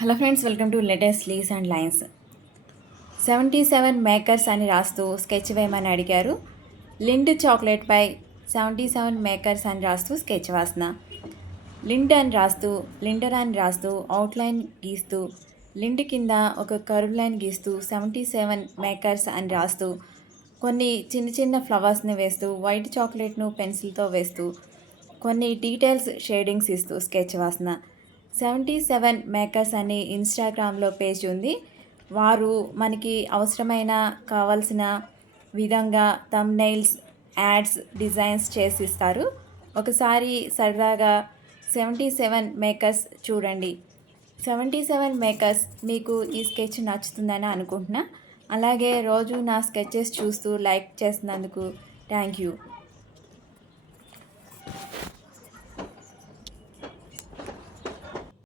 Hello friends, welcome to latest leaves and lines. 77 makers అని రాస్తూ sketch వేయమని అడిగారు. లింట్ చాక్లెట్పై 77 మేకర్స్ అని రాస్తూ స్కెచ్ వాసన. లింట్ అని రాస్తూ, లింటర్ అని రాస్తూ అవుట్లైన్ గీస్తూ, లింట్ కింద ఒక కర్వ్ లైన్ గీస్తూ 77 మేకర్స్ అని రాస్తూ, కొన్ని చిన్న చిన్న ఫ్లవర్స్ని వేస్తూ, వైట్ చాక్లెట్ను పెన్సిల్తో వేస్తూ, కొన్ని డీటెయిల్స్ షేడింగ్స్ ఇస్తూ స్కెచ్ వాసన. 77 మేకర్స్ అని ఇన్స్టాగ్రామ్లో పేజ్ ఉంది. వారు మనకి అవసరమైన కావాల్సిన విధంగా థంబ్నెయిల్స్, యాడ్స్, డిజైన్స్ చేసి ఇస్తారు. ఒకసారి సరదాగా 77 మేకర్స్ చూడండి. 77 మేకర్స్ మీకు ఈ స్కెచ్ నచ్చుతుందని అనుకుంటున్నా. అలాగే రోజు నా స్కెచెస్ చూస్తూ లైక్ చేసినందుకు థ్యాంక్ యూ.